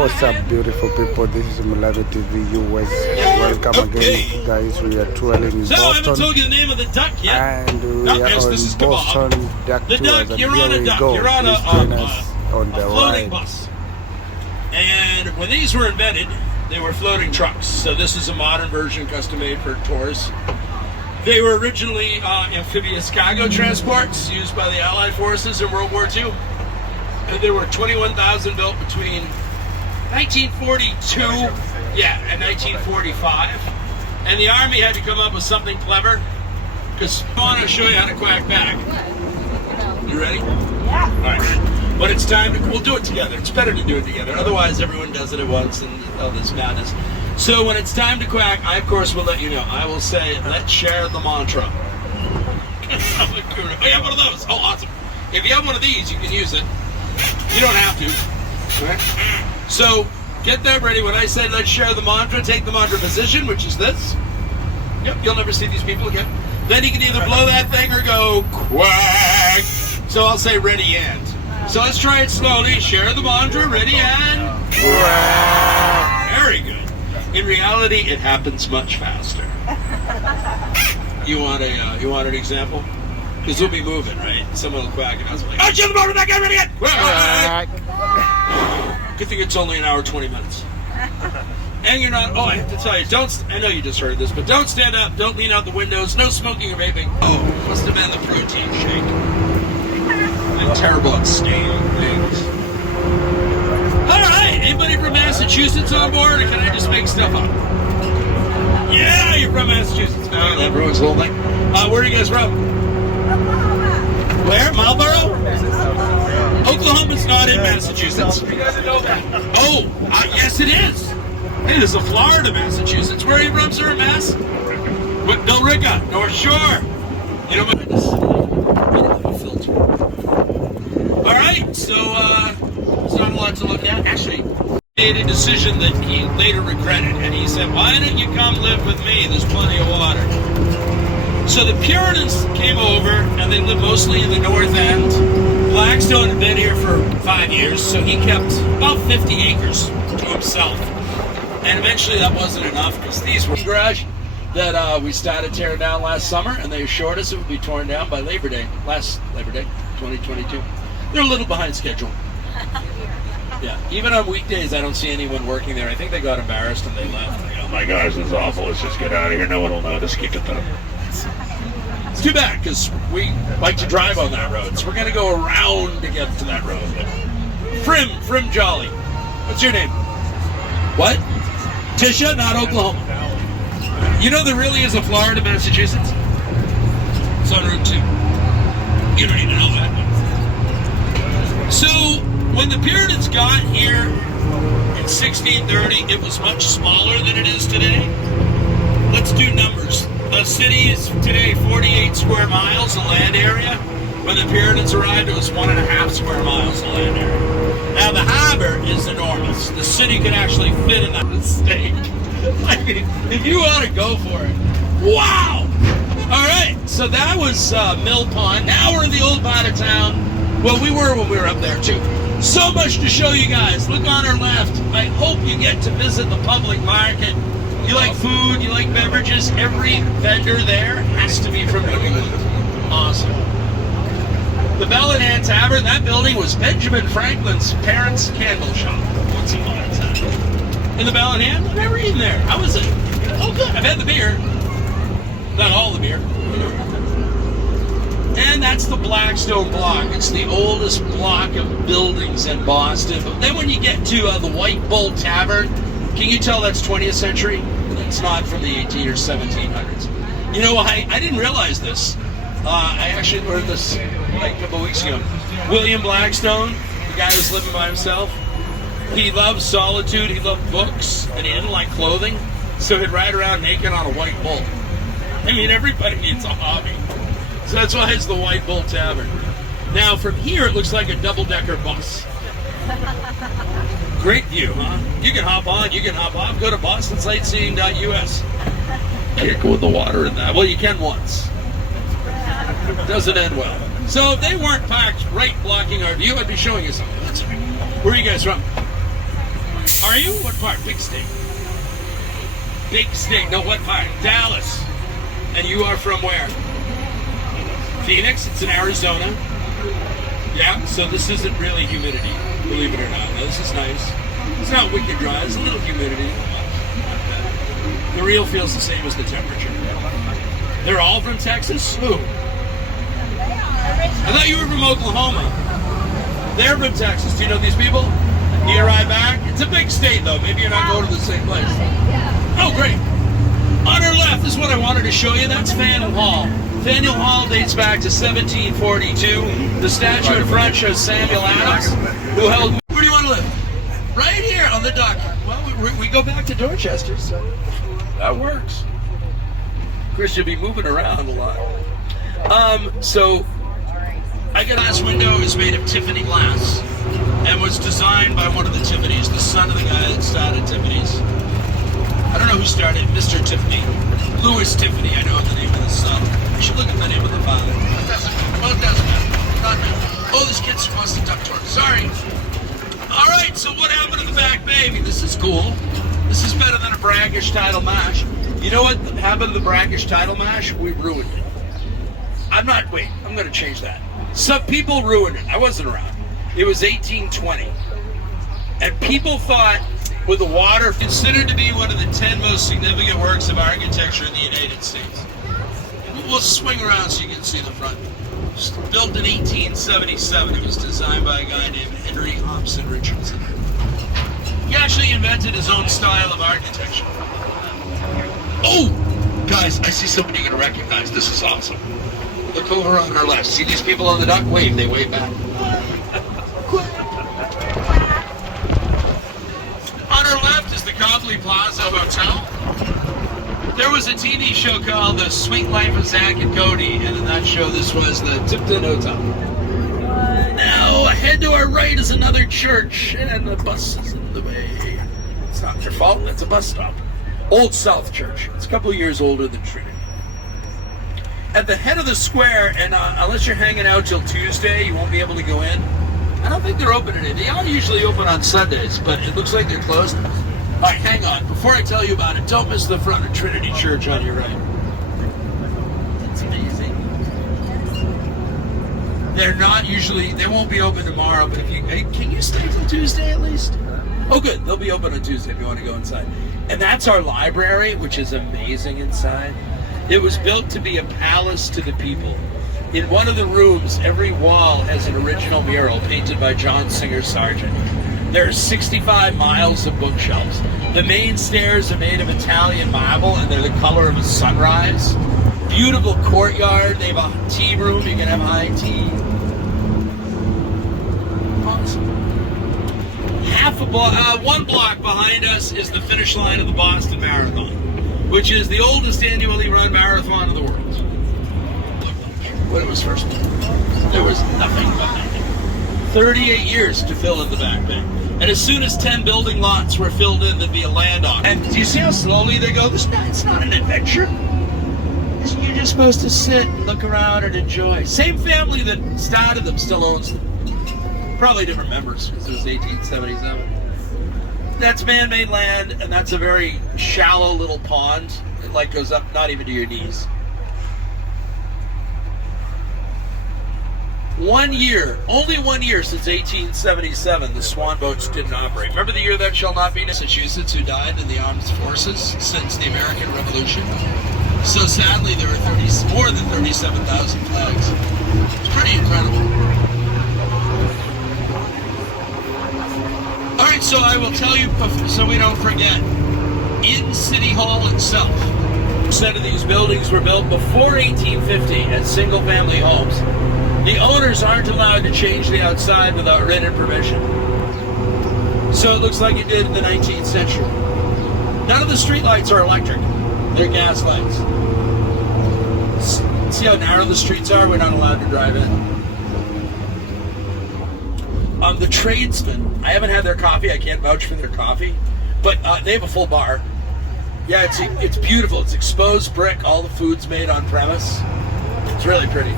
What's up, beautiful people? This is Malawi TV US. Welcome again, guys. We are touring in I haven't Boston, told you the name of the duck yet. and we are on Boston Duck The Tours. duck, And you're here on a we duck. go. You're on Please join us on the floating ride. bus. And when these were invented, they were floating trucks. So this is a modern version, custom made for tours. They were originally amphibious cargo transports used by the Allied forces in World War II. And there were 21,000 built between 1942 and 1945. And the Army had to come up with something clever, because I want to show you how to quack back. You ready? Yeah. All right. When it's time to, we'll do it together. It's better to do it together. Otherwise, everyone does it at once and all this madness. So when it's time to quack, I, of course, will let you know. I will say, let's share the mantra. Oh, you have one of those? Oh, awesome. If you have one of these, you can use it. You don't have to. All right? So get that ready. When I say let's share the mantra, take the mantra position, which is this. Yep, you'll never see these people again. Then you can either blow that thing or go quack. So I'll say ready and. So let's try it slowly. Share the mantra, ready and quack. Very good. In reality, it happens much faster. You want an example? Because we'll be moving, right? Someone will quack and I was like, oh, share the mantra, back, ready and quack. Good thing it's only an hour, 20 minutes. And you're not, I have to tell you, I know you just heard this, but don't stand up, don't lean out the windows, no smoking or vaping. Oh, must have been the protein shake. I'm terrible at staying things. All right, anybody from Massachusetts on board, or can I just make stuff up? Yeah, you're from Massachusetts. Everyone's whole thing. Where are you guys from? Where? Marlboro? Oklahoma's not in Massachusetts. Oh, yes it is. Hey, there's a Florida, Massachusetts. Where are you from, sir, Mass? What, Billerica, North Shore. You know what? All right, so there's not a lot to look at. Actually, he made a decision that he later regretted, and he said, why don't you come live with me? There's plenty of water. So the Puritans came over, and they lived mostly in the North End. Blackstone had been here for 5 years, so he kept about 50 acres to himself. And eventually that wasn't enough, because these were garage that we started tearing down last summer, and they assured us it would be torn down by last Labor Day, 2022. They're a little behind schedule. Yeah, even on weekdays, I don't see anyone working there. I think they got embarrassed and they left. Oh my gosh, this is awful. Let's just get out of here. No one will notice. Keep it up. It's too bad, because we like to drive on that road. So we're going to go around to get to that road. Frim Jolly. What's your name? What? Tisha, not Oklahoma. You know there really is a Florida, Massachusetts? It's on Route 2. You don't even know that. So, when the Puritans got here in 1630, it was much smaller than it is today. Let's do numbers. The city is today 48 square miles, a land area. When the Puritans arrived, it was 1.5 square miles, a land area. Now, the harbor is enormous. The city could actually fit in that mistake. I mean, if you want to go for it. Wow! All right, so that was Mill Pond. Now we're in the old part of town. Well, we were when we were up there, too. So much to show you guys. Look on our left. I hope you get to visit the public market. You like food, you like beverages. Every vendor there has to be from New England. Awesome. The Bell and Ann Tavern, that building was Benjamin Franklin's parents' candle shop once upon a time. In the Bell and Ann, I've never eaten there. How was it? Oh, good. I've had the beer. Not all the beer. And that's the Blackstone block. It's the oldest block of buildings in Boston. But then when you get to the White Bull Tavern, can you tell that's 20th century? It's not from the 18 or 1700s. You know, I didn't realize this. I actually learned this like a couple weeks ago. William Blackstone, the guy who's living by himself, he loved solitude, he loved books, and he didn't like clothing, so he'd ride around naked on a white bull. I mean, everybody needs a hobby. So that's why it's the White Bull Tavern. Now, from here, it looks like a double-decker bus. Great view, huh? You can hop on, you can hop off, go to bostonsightseeing.us. Can't go in the water in that. Well, you can once. Doesn't end well. So if they weren't parked right blocking our view, I'd be showing you something. Where are you guys from? are you? What part? Big state. Big state. No, what part? Dallas. And you are from where? Phoenix. It's in Arizona. Yeah, so this isn't really humidity, believe it or not. No, this is nice. It's not wicked dry. There's a little humidity. The real feels the same as the temperature. They're all from Texas? Who? I thought you were from Oklahoma. They're from Texas. Do you know these people? Do you ride back? It's a big state, though. Maybe you're not going to the same place. Oh, great. On our left is what I wanted to show you. That's Faneuil Hall. Faneuil Hall dates back to 1742. The statue in front shows Samuel Adams, who held... Where do you want to live? Right here on the dock. Well, we go back to Dorchester, so that works. Of course, you'll be moving around a lot. So, I got this window is made of Tiffany glass and was designed by one of the Tiffany's, the son of the guy that started Tiffany's. I don't know who started Mr. Tiffany. Louis Tiffany, I know the name of the son. I should look at the name of the father. Well, it doesn't matter. Not me. Oh, this kid's supposed to duck toward. Sorry. All right, so what happened to the back baby? This is cool. This is better than a brackish tidal mash. You know what happened to the brackish tidal mash? We ruined it. I'm going to change that. Some people ruined it. I wasn't around. It was 1820. And people thought, with the water, considered to be one of the 10 most significant works of architecture in the United States. We'll swing around so you can see the front. Built in 1877. It was designed by a guy named Henry Hobson Richardson. He actually invented his own style of architecture. Oh! Guys, I see somebody you're going to recognize. This is awesome. Look over on our left. See these people on the dock? Wave. They wave back. On our left is the Copley Plaza Hotel. There was a TV show called The Sweet Life of Zach and Cody, and in that show, this was the Tipton Hotel. Now, ahead to our right is another church, and the bus is in the way. It's not their fault. It's a bus stop. Old South Church. It's a couple of years older than Trinity. At the head of the square, and unless you're hanging out till Tuesday, you won't be able to go in. I don't think they're open today. They all usually open on Sundays, but it looks like they're closed. All right, hang on. Before I tell you about it, don't miss the front of Trinity Church on your right. That's amazing. They're not usually, they won't be open tomorrow, but if you, can you stay till Tuesday at least? Oh, good. They'll be open on Tuesday if you want to go inside. And that's our library, which is amazing inside. It was built to be a palace to the people. In one of the rooms, every wall has an original mural painted by John Singer Sargent. There are 65 miles of bookshelves. The main stairs are made of Italian marble, and they're the color of a sunrise. Beautiful courtyard. They have a tea room. You can have high tea. Awesome. One block behind us is the finish line of the Boston Marathon, which is the oldest annually run marathon in the world. When it was first built, there was nothing behind it. 38 years to fill in the back bay. And as soon as 10 building lots were filled in, there'd be a land on. And do you see how slowly they go? It's not an adventure. You're just supposed to sit and look around and enjoy. Same family that started them still owns them. Probably different members, because it was 1877. That's man-made land, and that's a very shallow little pond. It like goes up not even to your knees. 1 year, only 1 year since 1877, the swan boats didn't operate. Remember the year that shall not be? Massachusetts, who died in the armed forces since the American Revolution. So sadly, there were more than 37,000 flags. It's pretty incredible. All right, so I will tell you, so we don't forget, in City Hall itself, percent of these buildings were built before 1850 as single-family homes. The owners aren't allowed to change the outside without written permission. So it looks like it did in the 19th century. None of the streetlights are electric. They're gas lights. See how narrow the streets are? We're not allowed to drive in. The tradesmen, I haven't had their coffee. I can't vouch for their coffee. But they have a full bar. Yeah, it's beautiful. It's exposed brick. All the food's made on premise. It's really pretty.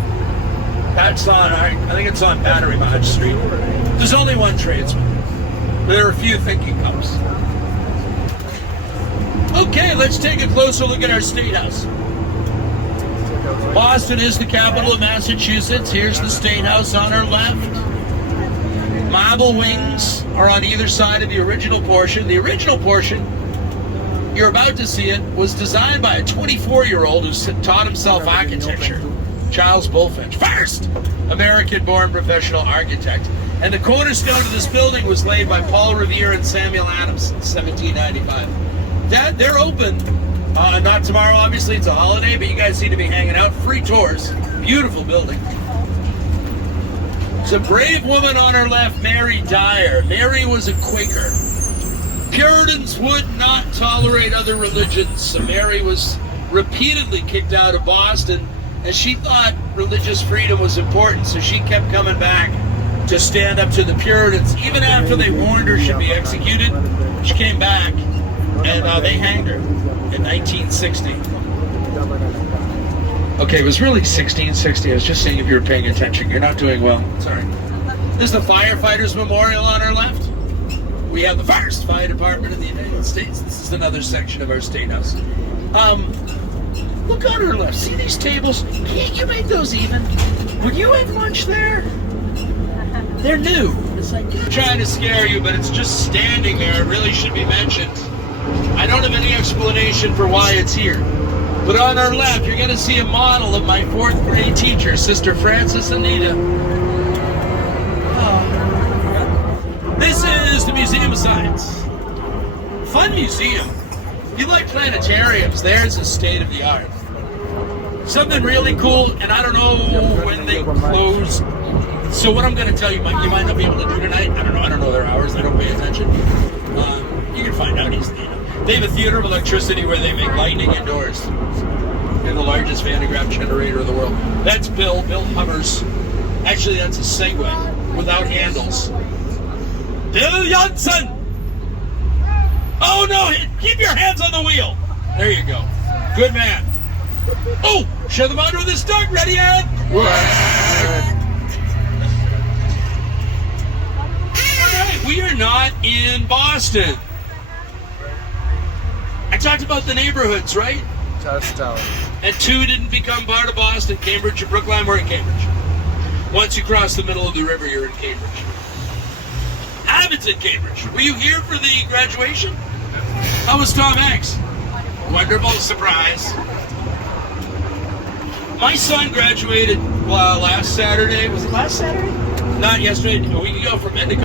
That's on, I think it's on Battery Lodge Street. There's only one tradesman. There are a few thinking cups. Okay, let's take a closer look at our State House. Boston is the capital of Massachusetts. Here's the State House on our left. Marble wings are on either side of the original portion. The original portion, you're about to see it, was designed by a 24-year-old who taught himself architecture. Charles Bulfinch, first American-born professional architect. And the cornerstone of this building was laid by Paul Revere and Samuel Adams in 1795. They're open, not tomorrow, obviously, it's a holiday, but you guys seem to be hanging out. Free tours. Beautiful building. There's a brave woman on her left, Mary Dyer. Mary was a Quaker. Puritans would not tolerate other religions, so Mary was repeatedly kicked out of Boston, and she thought religious freedom was important, so she kept coming back to stand up to the Puritans. Even after they warned her she'd be executed, she came back, and they hanged her in 1960. Okay, it was really 1660. I was just saying if you were paying attention. You're not doing well. Sorry. This is the Firefighters Memorial on our left. We have the First Fire Department of the United States. This is another section of our State House. Look on our left. See these tables? Can't you make those even? Would you have lunch there? They're new. It's like trying to scare you, but it's just standing there. It really should be mentioned. I don't have any explanation for why it's here. But on our left, you're going to see a model of my 4th grade teacher, Sister Frances Anita. Oh. This is the Museum of Science. Fun museum. If you like planetariums, there's a state-of-the-art. Something really cool, and I don't know when they close. So what I'm going to tell you, you might not be able to do tonight. I don't know their hours. I don't pay attention. You can find out easily. They have a theater of electricity where they make lightning indoors. They're the largest Van de Graaff generator in the world. That's Bill. Bill hovers. Actually, that's a Segway without handles. Bill Johnson! Oh no! Keep your hands on the wheel! There you go. Good man. Oh! Show them under the start. Ready, Ed? Alright, we are not in Boston. I talked about the neighborhoods, right? Charlestown. And 2 didn't become part of Boston. Cambridge and Brookline were in Cambridge. Once you cross the middle of the river, you're in Cambridge. Abbott's in Cambridge. Were you here for the graduation? How was Tom Hanks? Wonderful surprise. My son graduated last Saturday. Was it last Saturday? Not yesterday. A week ago from Indigo.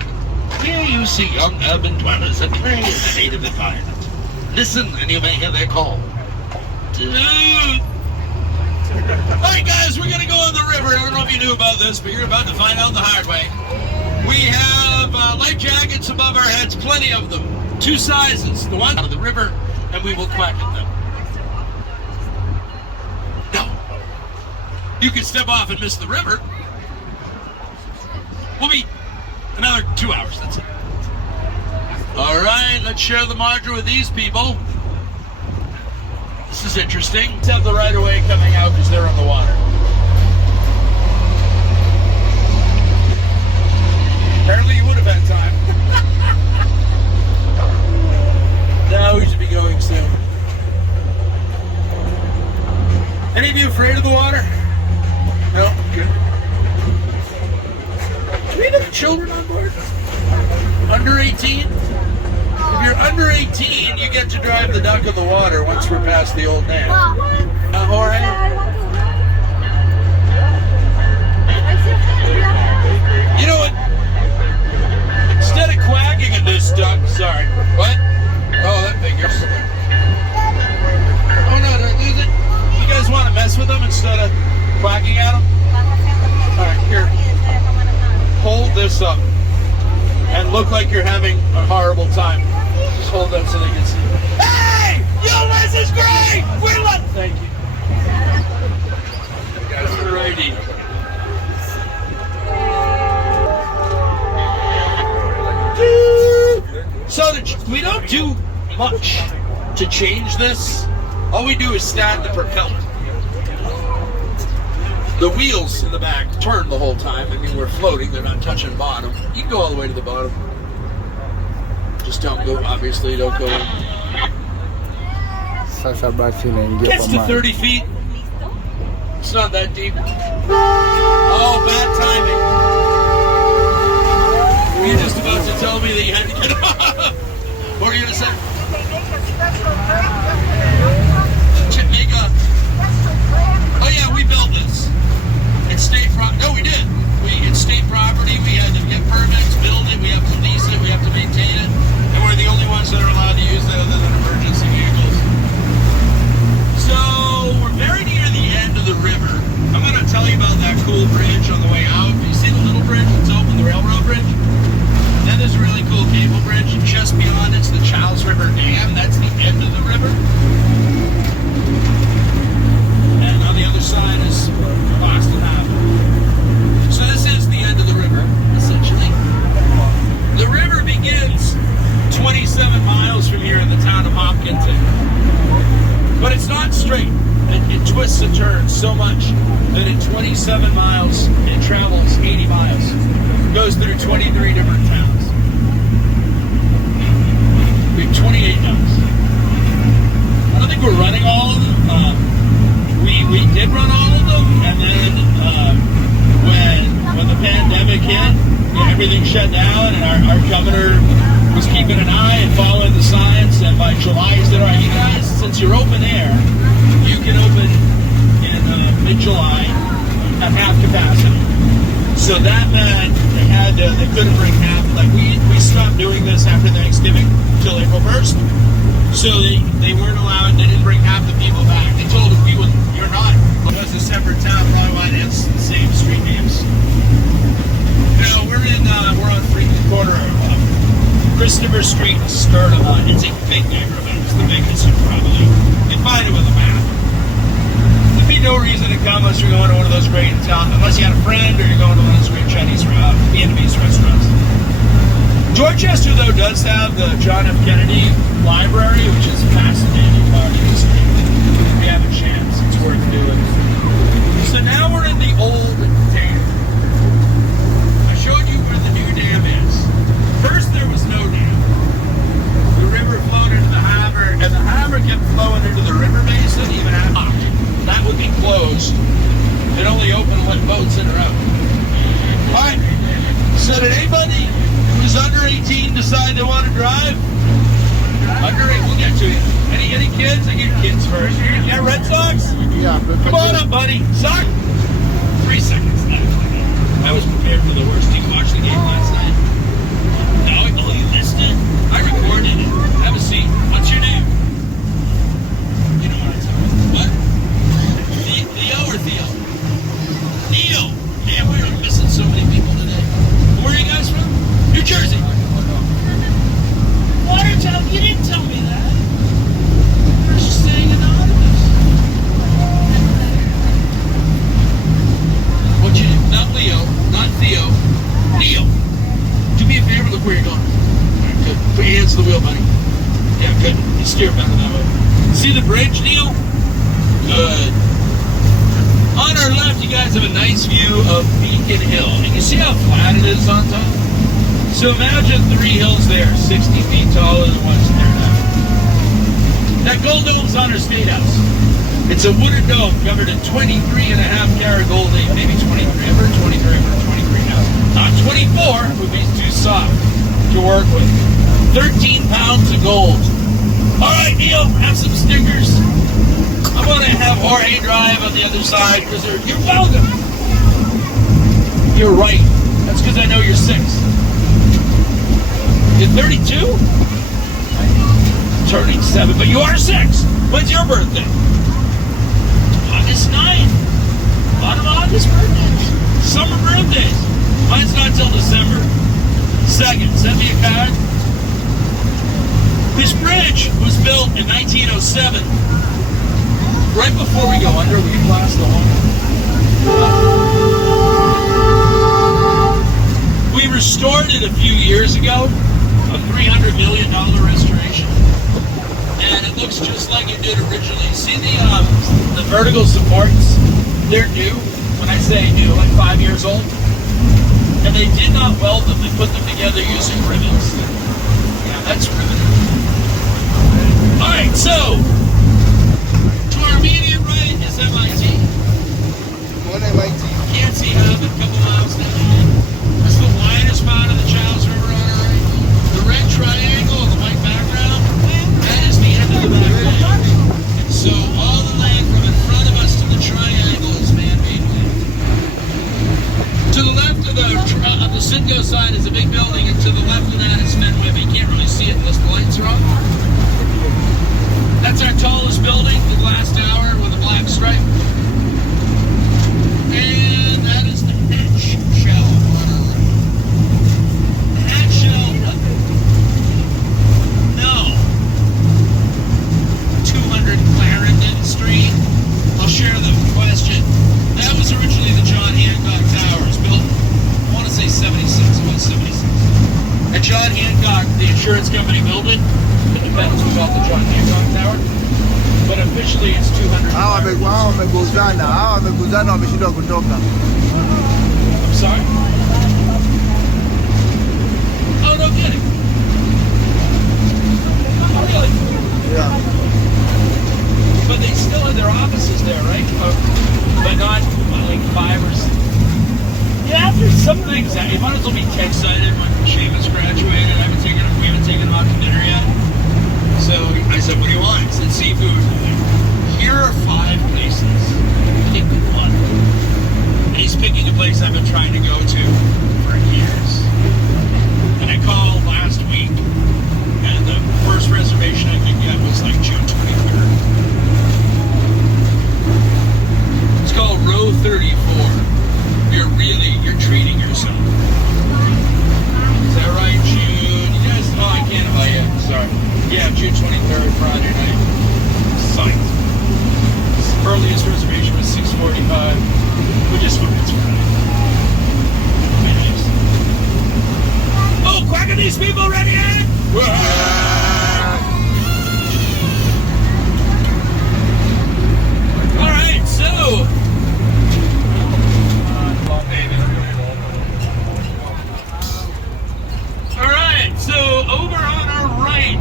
Here you see young urban dwellers at play in the native environment. Listen and you may hear their call. Dude. Alright guys, we're going to go on the river. I don't know if you knew about this, but you're about to find out the hard way. We have life jackets above our heads, plenty of them. 2 sizes, the one out of the river, and we will quack at them. No. You can step off and miss the river. We'll be another 2 hours, that's it. Alright, let's share the margin with these people. This is interesting. Let's have the right of way coming out because they're on the water. Apparently you would have had time. Now we should be going soon. Any of you afraid of the water? No? Good. Do we have any children on board? Under 18? If you're under 18, you get to drive the duck in the water once we're past the old dam. Jorge? You know what? Instead of quacking at this duck, sorry. What? Oh, that figures. Oh no, don't lose it. You guys want to mess with them instead of quacking at them? Alright, here. Hold this up. And look like you're having a horrible time. Just hold that so they can see. Hey! This is great! We're lucky! Thank you. Alrighty. So we don't do much to change this. All we do is stand the propeller. The wheels in the back turn the whole time. I mean, we're floating. They're not touching bottom. You can go all the way to the bottom. Just don't go, obviously, don't go in. Sasa basi naingia Gets kwa to maji. 30 feet. It's not that deep. Oh, bad timing. Were you just about to tell me that you had to get off? What were you going to say? Jamaica. Oh yeah, we built this. It's state property. No, we did. It's state property. We had to get permits, build it. We have to lease it. We have to maintain it. And we're the only ones that are allowed to use it other than emergency vehicles. So we're very near the end of the river. I'm going to tell you about that cool bridge on the way out. You see the little bridge that's open, the railroad bridge? Then there's a really cool cable bridge. Just beyond it's the Charles River Dam. That's the end of the river. And on the other side is Boston Harbor. So this is the end of the river, essentially. The river begins 27 miles from here in the town of Hopkinton. But it's not straight. It twists and turns so much that in 27 miles, it travels 80 miles. It goes through 23 different towns. We have 28 towns. I don't think we're running all of them. We did run all of them, and then when the pandemic hit, everything shut down, and our governor was keeping an eye and following the science, and by July he said, all right, you guys, since you're open air, you can open in mid-July at half capacity. So that meant they couldn't bring half, like we stopped doing this after Thanksgiving till April 1st. So they weren't allowed, they didn't bring half the people back. They told us you're not. It was a separate town, probably why it has the same street names. Now we're on the corner of Christopher Street and Sturdivant. It's a big neighborhood. It's the biggest you probably can find it with a map. There'd be no reason to come unless you're going to one of those great unless you had a friend or you're going to one of those great Vietnamese restaurants. Dorchester, though, does have the John F. Kennedy Library, which is a fascinating part of history. If you have a chance, it's worth doing. So now we're in the old dam. I showed you where the new dam is. First, there was no dam. The river flowed into the harbor, and the harbor kept flowing into the river basin, even at Hawk. That would be closed. It only opened when boats in or out. All right. So did anybody who's under 18 decide they want to drive? Under 8, we'll get to you. Any kids? I get kids first. You got Red Sox? Yeah. Come on up, buddy. Sock? 3 seconds left. I was prepared for the worst. Did you watch the game last night? No, you missed it? I recorded it. Have a seat. What's your name? You don't want to tell me. What? Theo or Theo? Theo. Man, we're missing so many people today. Where are you guys from? New Jersey. Watertown. You didn't tell me that. You're just staying anonymous. What'd you do? Not Leo. Not Theo. Neil. Do me a favor. Look where you're going. Good. Put your hands to the wheel, buddy. Yeah, good. You steer better that way. See the bridge, Neil? Good. On our left, you guys have a nice view of Beacon Hill. And you see how flat it is on top? So imagine 3 hills there, 60 feet taller than what's there now. That gold dome's on our State House. It's a wooden dome covered in 23.5-karat gold leaf, maybe 23. I've heard 23, I've heard 23 now. Not 24, it would be too soft to work with. 13 pounds of gold. All right, Neil, have some stickers. I'm going to have Jorge drive on the other side because you're welcome. You're right. That's because I know you're 6. You're 32? Turning 7, but you are 6. When's your birthday? August 9th. A lot of August birthdays. Summer birthdays. Mine's not till December 2nd. Send me a card. This bridge was built in 1907. Right before we go under, we can blast the horn. We restored it a few years ago, a $300 million restoration, and it looks just like it did originally. See the vertical supports? They're new. When I say new, like 5 years old. And they did not weld them. They put them together using ribbons. Yeah, That's riveting. All right, so to our immediate right is MIT. One MIT. Can't see how, but a couple miles down. That's the widest part of the Charles River on our right. The red triangle and the white background, that is the end of the back land. And so all the land from in front of us to the triangle is man-made land. To the left of the Citgo side is a big building, and to the left of that is Faneuil. You can't really see it unless the lights are on. That's our tallest building, the glass tower with a black stripe. And that is the hatch shell on our right. The hatch shell, no. 200 Clarendon Street. I'll share the question. That was originally the John Hancock Tower. It was built, I want to say 76, it was 76. And John Hancock, the insurance company, built it. Independence was off the John Hancock Tower. But officially it's 200. Hawa wameguzana wameshindwa kutoka. I'm sorry? Oh, no kidding. Oh, really? Yeah. But they still have their offices there, right? But not like 5 or 6. Yeah, there's some things that you might as well be tech-sided when Seamus graduated. We haven't taken him out to dinner yet. So I said, what do you want? He said, seafood. Here are 5 places. Pick one. And he's picking a place I've been trying to go to for years. And I called last week, and the first reservation I could get was like June 23rd. It's called Row 34. You're treating yourself. Is that right, June? You guys, oh, I can't invite you. Sorry. Yeah, June 23rd, Friday night. Psyched. Earliest reservation was 6:45. We just went this Friday. Oh, quack, are these people ready yet? All right, so. All right, so over on our right,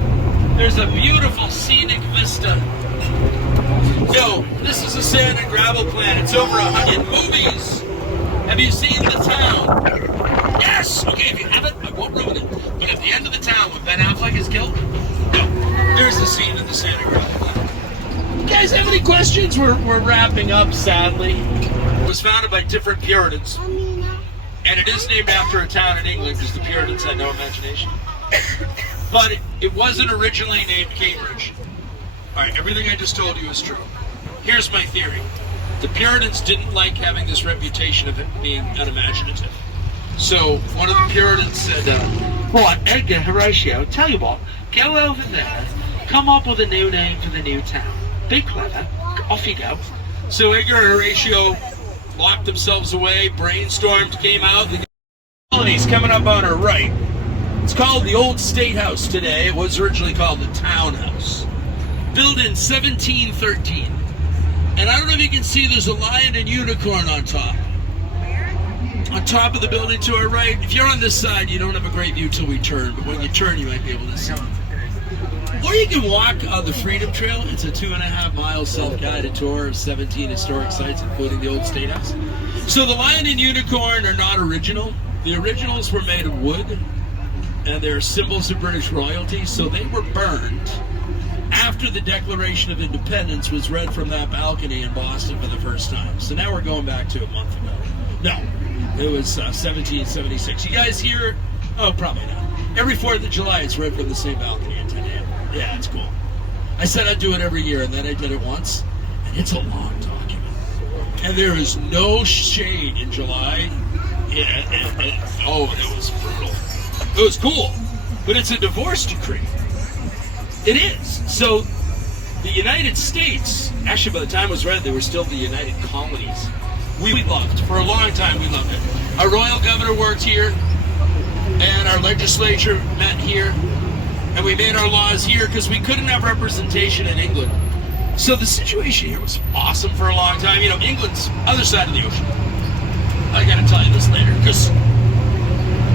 there's a beautiful scenic vista. Yo, this is a sand and gravel plant. It's over 100 movies. Have you seen The Town? Yes! Okay, if you haven't, I won't ruin it. But at the end of The Town, when Ben Affleck is killed, no, there's the scene in the sand and gravel plant. You guys have any questions? We're wrapping up, sadly. It was founded by different Puritans. And it is named after a town in England because the Puritans had no imagination. But it wasn't originally named Cambridge. All right, everything I just told you is true. Here's my theory. The Puritans didn't like having this reputation of it being unimaginative. So one of the Puritans said, "What, Edgar Horatio, tell you what, go over there, come up with a new name for the new town. Be clever, off you go." So Edgar and Horatio locked themselves away, brainstormed, came out. The colony's coming up on our right. It's called the Old State House today. It was originally called the Town House. Built in 1713. And I don't know if you can see, there's a lion and unicorn on top. On top of the building to our right. If you're on this side, you don't have a great view till we turn, but when you turn, you might be able to see. Or you can walk on the Freedom Trail. It's a 2.5-mile self-guided tour of 17 historic sites, including the Old State House. So the lion and unicorn are not original. The originals were made of wood, and they're symbols of British royalty, so they were burned after the Declaration of Independence was read from that balcony in Boston for the first time. So now we're going back to a month ago. No, it was 1776. You guys hear? Oh, probably not. Every 4th of July, it's read from the same balcony at 10 a.m. Yeah, it's cool. I said I'd do it every year, and then I did it once, and it's a long document. And there is no shade in July. It was brutal. It was cool, but it's a divorce decree. It is. So the United States, actually by the time it was read, they were still the United Colonies. We loved, for a long time we loved it. Our royal governor worked here, and our legislature met here, and we made our laws here because we couldn't have representation in England. So the situation here was awesome for a long time. You know, England's other side of the ocean. I gotta tell you this later, because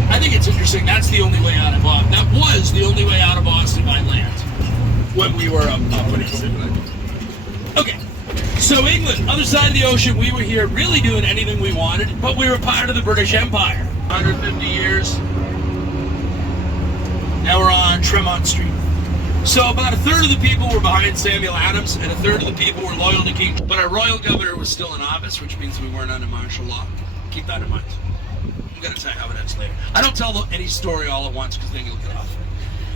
I think it's interesting. That's the only way out of Boston. That was the only way out of Boston by land when we were up in England. Okay, so England, other side of the ocean, we were here really doing anything we wanted, but we were part of the British Empire. 150 years. Now we're on Tremont Street. So about a third of the people were behind Samuel Adams, and a third of the people were loyal to King. But our royal governor was still in office, which means we weren't under martial law. Keep that in mind. I'm going to tell you how it ends later. I don't tell any story all at once, because then you'll get off.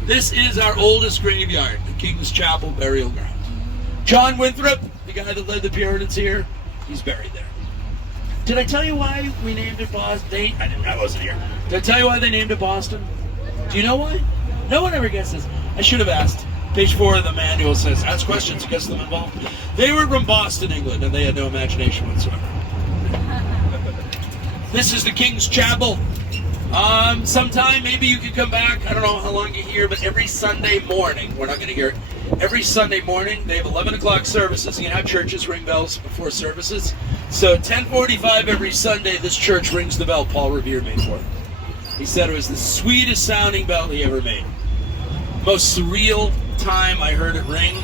This is our oldest graveyard, the King's Chapel burial ground. John Winthrop, the guy that led the Puritans here, he's buried there. Did I tell you why we named it Boston? I wasn't here. Did I tell you why they named it Boston? Do you know why? No one ever gets this. I should have asked. Page 4 of the manual says, ask questions, get them involved. They were from Boston, England, and they had no imagination whatsoever. This is the King's Chapel. Sometime, maybe you could come back. I don't know how long you're here, but every Sunday morning, we're not going to hear it. Every Sunday morning, they have 11 o'clock services. You know how churches ring bells before services? So 10:45 every Sunday, this church rings the bell Paul Revere made for it. He said it was the sweetest sounding bell he ever made. Most surreal time I heard it ring.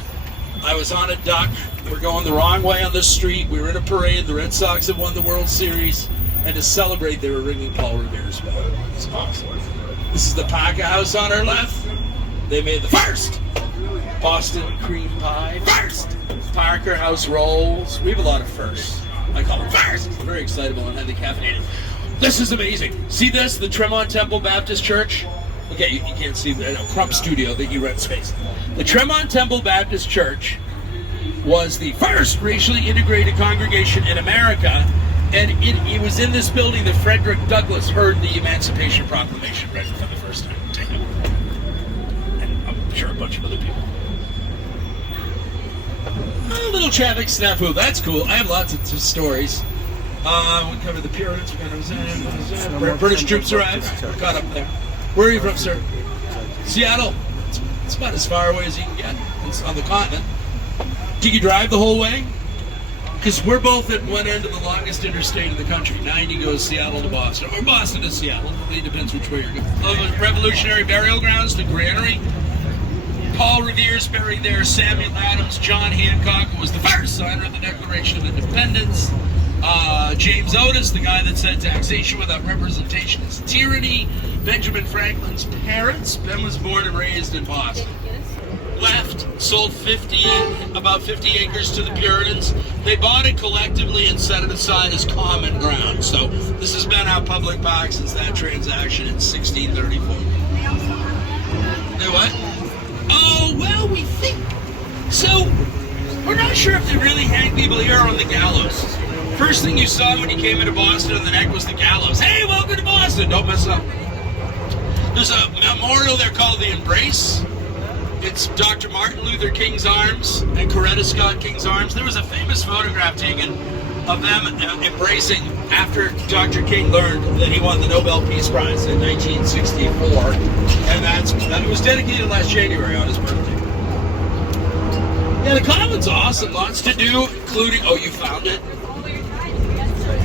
I was on a duck. We're going the wrong way on the street. We were in a parade. The Red Sox had won the World Series. And to celebrate, they were ringing Paul Revere's bell. It's awesome. This is the Paca House on our left. They made the first Boston cream pie. First Parker House rolls. We have a lot of firsts. I call them first. Very excitable and highly caffeinated. This is amazing. See this? The Tremont Temple Baptist Church. Okay, you can't see the Crump Studio that you rent space. The Tremont Temple Baptist Church was the first racially integrated congregation in America, and it was in this building that Frederick Douglass heard the Emancipation Proclamation read for the first time. And I'm sure a bunch of other people. A little traffic snafu. That's cool. I have lots of stories. We covered the Puritans. British troops arrived. Got up there. Where are you from, sir? Seattle. It's about as far away as you can get. It's on the continent. Did you drive the whole way? Because we're both at one end of the longest interstate in the country. 90 goes Seattle to Boston, or Boston to Seattle. It really depends which way you're going. Revolutionary burial grounds, the granary. Paul Revere's buried there. Samuel Adams, John Hancock, who was the first signer of the Declaration of Independence. James Otis, the guy that said taxation without representation is tyranny. Benjamin Franklin's parents. Ben was born and raised in Boston. Left, sold about 50 acres to the Puritans. They bought it collectively and set it aside as common ground. So this has been our public park since that transaction in 1634. They what? Oh, well, we think. So, we're not sure if they really hang people here on the gallows. First thing you saw when you came into Boston on the neck was the gallows. Hey, welcome to Boston. Don't mess up. There's a memorial there called the Embrace. It's Dr. Martin Luther King's arms and Coretta Scott King's arms. There was a famous photograph taken of them embracing after Dr. King learned that he won the Nobel Peace Prize in 1964. And that was dedicated last January on his birthday. Yeah, the Common's awesome. Lots to do, including... Oh, you found it?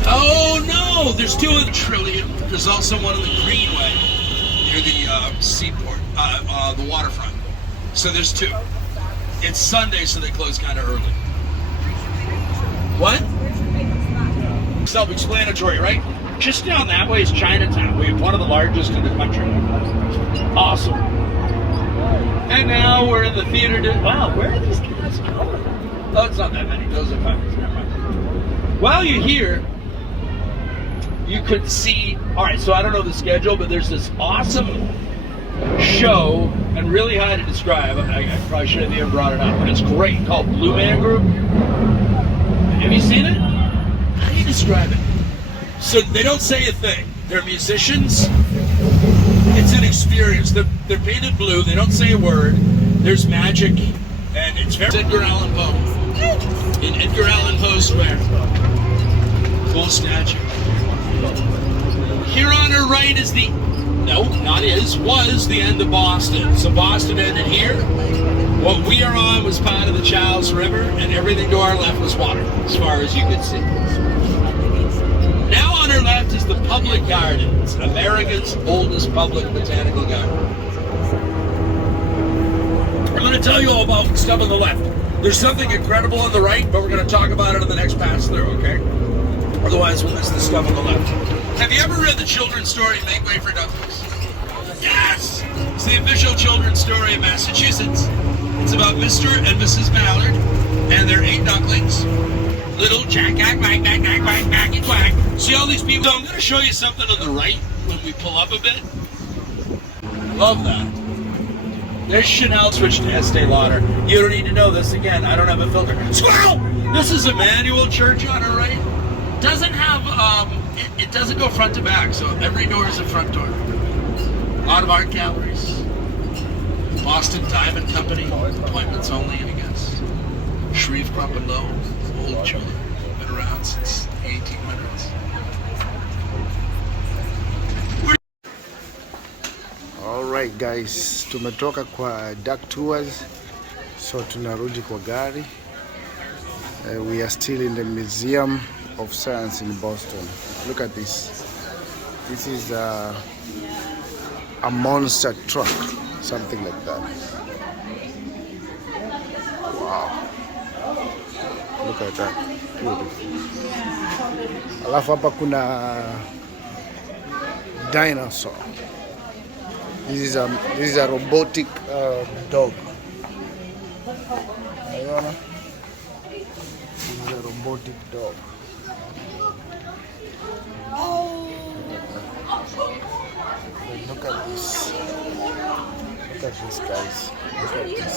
Oh, no! There's 2 in the Trillium. There's also one in the Greenway near the seaport, the waterfront. So there's 2. It's Sunday, so they close kind of early. What? Self-explanatory, right? Just down that way is Chinatown. We have one of the largest in the country. Awesome. And now we're in the theater. Wow, where are these cats going? Oh, it's not that many. Those are fine. While you're here, you could see... All right, so I don't know the schedule, but there's this awesome show, and really hard to describe. I probably should have even brought it up, but it's great, called Blue Man Group. Have you seen it? How do you describe it? So they don't say a thing. They're musicians. It's an experience. They're painted blue. They don't say a word. There's magic, and it's very Edgar Allan Poe. In Edgar Allan Poe Square. Cool statue. Here on our right is the... No, not is, was the end of Boston. So Boston ended here. What we are on was part of the Charles River, and everything to our left was water, as far as you could see. Now on our far left is the Public Garden. It's America's oldest public botanical garden. I'm going to tell you all about stuff on the left. There's something incredible on the right, but we're going to talk about it on the next pass through, okay? Otherwise, we'll miss the stuff on the left. Have you ever read the children's story, Make Way for Ducklings? Yes! It's the official children's story of Massachusetts. It's about Mr. and Mrs. Mallard and their 8 ducklings. Little quack, quack, quack, quack, quack, quack, quack. See all these people? So I'm going to show you something on the right when we pull up a bit. Love that. There's Chanel switched to Estee Lauder. You don't need to know this again. I don't have a filter. Squirrel! This is Emmanuel Church on our right. Doesn't have, it doesn't go front to back, so every door is a front door. A lot of art galleries. Boston Diamond Company, appointments only, I guess. Shreve Crop and Low, old jeweler. Been around since the 1800s. Alright guys, tumetoka kwa duck tours, so tunarudi kwa gari. We are still in the Museum of Science in Boston. Look at this. This is a monster truck, something like that. Wow. Look at that. Beautiful. Alafu hapa kuna dinosaur. This is a robotic dog. Ayona. This is a robotic dog. Look at this. Look at this, guys. Look at this.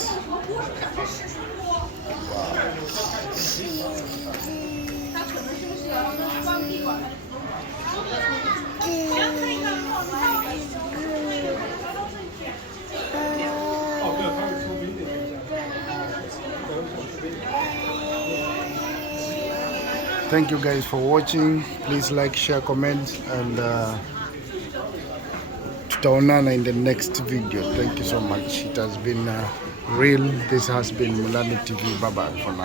Wow. Thank you guys for watching. Please like, share, comment, and tutaonana in the next video. Thank you so much. It has been real. This has been Mulami TV. Bye bye for now.